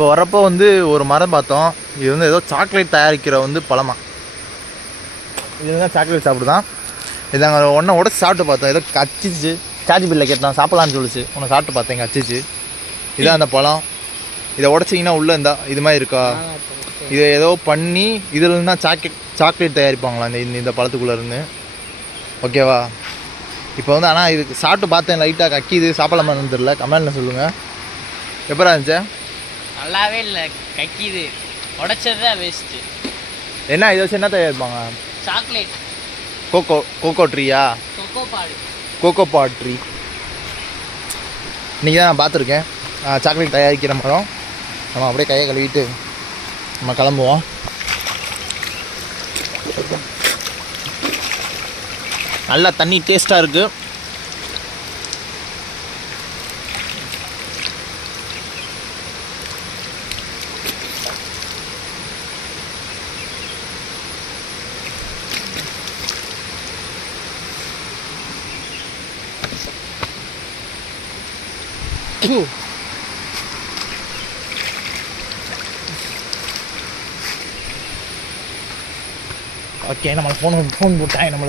இப்போ வரப்போ வந்து ஒரு மரம் பார்த்தோம். இது வந்து ஏதோ சாக்லேட் தயாரிக்கிற வந்து பழமா. இது தான் சாக்லேட் சாப்பிடுதான். இது நாங்கள் ஒன்றை உடச்சி சாப்பிட்டு பார்த்தோம். ஏதோ கச்சிச்சு. சார்ஜ் பில்லை கேட்டோம், சாப்பிட்லான்னு சொல்லிச்சு. ஒன்று சாப்பிட்டு பார்த்தேன், கச்சிச்சு. இதான் அந்த பழம். இதை உடச்சிங்கன்னா உள்ளே இருந்தா இது மாதிரி இருக்கா. இதை ஏதோ பண்ணி இதில் இருந்தால் சாக்லேட் தயாரிப்பாங்களா இந்த பழத்துக்குள்ளே இருந்து. ஓகேவா? இப்போ வந்து ஆனால் இதுக்கு சாப்பிட்டு பார்த்தேன், லைட்டாக கக்கிது. சாப்பிடலாமான்னு தெரியல, கமெண்ட்ல சொல்லுங்கள். எப்படா இருந்துச்சு? நல்லாவே இல்லை, கக்கிது. உடைச்சது தான் வேஸ்ட்டு. என்ன இதை வச்சு என்ன தயாரிப்பாங்க? சாக்லேட். கோகோ ட்ரீயா? கோகோ பாட் ட்ரீ. இன்றைக்கி தான் நான் பார்த்துருக்கேன் சாக்லேட் தயாரிக்கிற மரம். நம்ம அப்படியே கையை கழுவிட்டு நம்ம கிளம்புவோம். நல்லா தண்ணி டேஸ்ட்டாக இருக்குது. ஓகே, நம்ம ஃபோன் போட்டாங்க நம்மளை.